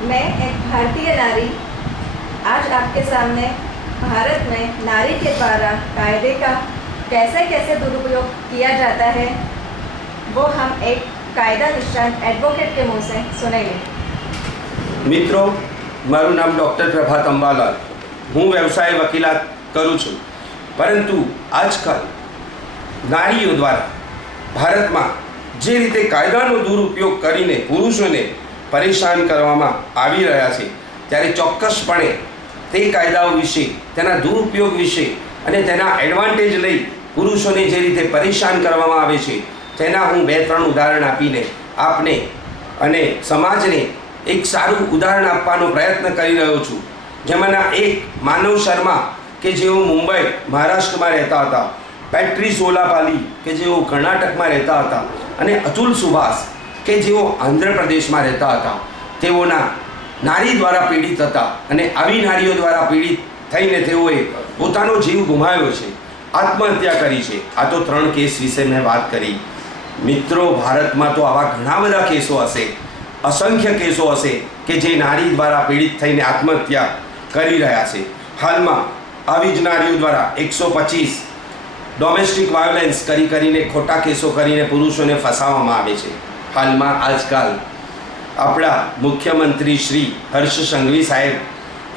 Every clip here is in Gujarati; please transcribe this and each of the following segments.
मैं एक भारतीय नारी आज आपके सामने भारत में नारी के द्वारा कायदे का कैसे कैसे दुरुपयोग किया जाता है वो हम एक कायदा निष्णात एडवोकेट के मुंह से सुनेंगे। મિત્રો, મારું નામ ડૉક્ટર પ્રભાત અંબાલાલ, હું વ્યવસાય વકીલાત કરું છું, પરંતુ આજકાલ નારીઓ દ્વારા ભારતમાં જે રીતે કાયદાનો દુરુપયોગ કરીને પુરુષોને પરેશાન કરવામાં આવી રહ્યા છે, ત્યારે ચોક્કસપણે તે કાયદાઓ વિશે, તેના દુરુપયોગ વિશે અને તેના એડવાન્ટેજ લઈ પુરુષોને જે રીતે પરેશાન કરવામાં આવે છે તેના હું 2-3 ઉદાહરણ આપીને આપને અને સમાજને એક સારું ઉદાહરણ આપવાનો પ્રયત્ન કરી રહ્યો છું। જેમાંના એક માનવ શર્મા કે જેઓ મુંબઈ મહારાષ્ટ્રમાં રહેતા હતા, પેટ્રી સોલાપાલી કે જેઓ કર્ણાટકમાં રહેતા હતા અને અતુલ સુભાષ કે જેઓ આંધ્રપ્રદેશમાં રહેતા હતા, તેઓના નારી દ્વારા પીડિત હતા અને આવી નારીઓ દ્વારા પીડિત થઈને તેઓએ પોતાનો જીવ ગુમાવ્યો છે, આત્મહત્યા કરી છે। આ તો 3 કેસ વિશે મેં વાત કરી। મિત્રો, ભારતમાં તો આવા ઘણા બધા કેસો હશે, અસંખ્ય કેસો હશે કે જે નારી દ્વારા પીડિત થઈને આત્મહત્યા કરી રહ્યા છે। હાલમાં આવી જ નારીઓ દ્વારા 125 ડોમેસ્ટિક વાયોલન્સ કરીને ખોટા કેસો કરીને પુરુષોને ફસાવવામાં આવે છે। હાલમાં આજકાલ આપણા મુખ્યમંત્રી શ્રી હર્ષ સંઘવી સાહેબ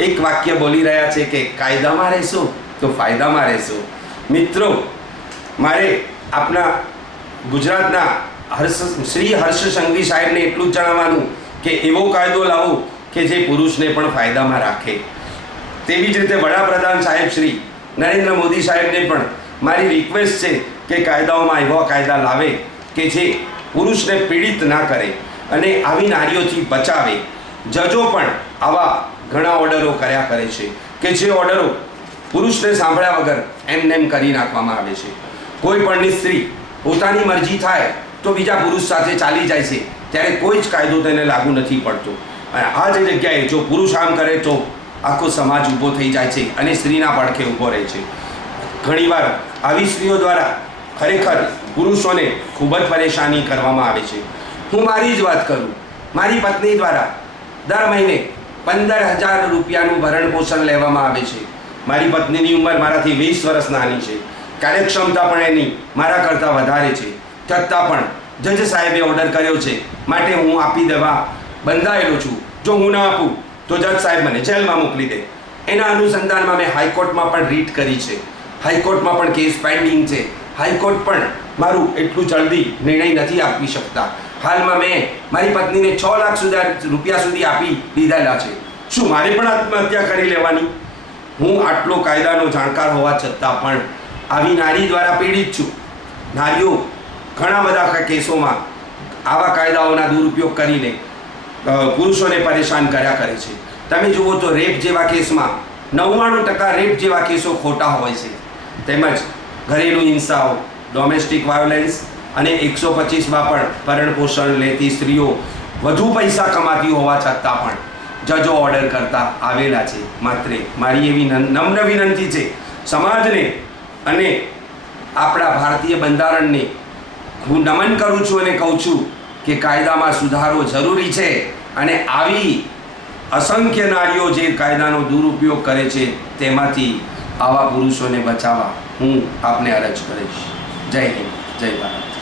એક વાક્ય બોલી રહ્યા છે કે કાયદામાં રહેશો તો ફાયદામાં રહેશો। મિત્રો, મારે આપણા ગુજરાતના શ્રી હર્ષ સંઘવી સાહેબને એટલું જ જણાવવાનું કે એવો કાયદો લાવો કે જે પુરુષને પણ ફાયદામાં રાખે। તેવી જ રીતે વડાપ્રધાન સાહેબ શ્રી નરેન્દ્ર મોદી સાહેબને પણ મારી રિક્વેસ્ટ છે કે કાયદાઓમાં એવા કાયદા લાવે કે જે પુરુષને પીડિત ના કરે અને આવી નારીઓથી બચાવે। જજો પણ આવા ઘણા ઓર્ડરો કર્યા કરે છે કે જે ઓર્ડરો પુરુષને સાંભળ્યા વગર એમ કરી નાખવામાં આવે છે। કોઈ પણની સ્ત્રી પોતાની મરજી થાય તો બીજા પુરુષ સાથે ચાલી જાય છે, ત્યારે કોઈ જ કાયદો તેને લાગુ નથી પડતો અને આ જ જગ્યાએ જો પુરુષ આમ કરે તો આખો સમાજ ઊભો થઈ જાય છે અને સ્ત્રીના પડખે ઊભો રહે છે। ઘણીવાર આવી સ્ત્રીઓ દ્વારા ખરેખર પુરુષોને ખૂબ જ પરેશાની કરવામાં આવે છે। હું મારી જ વાત કરું, મારી પત્ની દ્વારા દર મહિને 15,000 રૂપિયાનું ભરણ પોષણ લેવામાં આવે છે। મારી પત્નીની ઉંમર મારાથી 20 વર્ષ નાની છે, કાર્યક્ષમતા પણ એની મારા કરતાં વધારે છે, છતાં પણ જજ સાહેબે ઓર્ડર કર્યો છે માટે હું આપી દેવા બંધાયેલો છું। જો હું ના આપું તો જજ સાહેબ મને જેલમાં મોકલી દે। એના અનુસંધાનમાં મેં હાઈકોર્ટમાં પણ રીટ કરી છે, હાઈકોર્ટમાં પણ કેસ પેન્ડિંગ છે, હાઈકોર્ટ પણ મારું એટલું જલ્દી નિર્ણય નથી આપી શકતા। હાલમાં મેં મારી પત્નીને 6 લાખ રૂપિયા સુધી આપી દીધેલા છે। શું મારે પણ આત્મહત્યા કરી લેવાની? હું આટલો કાયદાનો જાણકાર હોવા છતાં પણ આવી નારી દ્વારા પીડિત છું। નારીઓ ઘણા બધા કેસોમાં આવા કાયદાઓના દુરુપયોગ કરીને પુરુષોને પરેશાન કર્યા કરે છે। તમે જુઓ તો રેપ જેવા કેસમાં 99% રેપ જેવા કેસો ખોટા હોય છે, તેમજ ઘરેલું હિંસાઓ, ડોમેસ્ટિક વાયોલન્સ અને 125માં પણ ભરણ પોષણ લેતી સ્ત્રીઓ વધુ પૈસા કમાતી હોવા છતાં પણ જજો ઓર્ડર કરતા આવેલા છે। માત્ર મારી એવી નમ્ર વિનંતી છે સમાજને અને આપણા ભારતીય બંધારણને હું નમન કરું છું અને કહું છું કે કાયદામાં સુધારો જરૂરી છે અને આવી અસંખ્ય નારીઓ જે કાયદાનો દુરુપયોગ કરે છે તેમાંથી આવા પુરુષોને બચાવવા હું આપને અરજ કરીશ। જય હિન્દ, જય ભારત।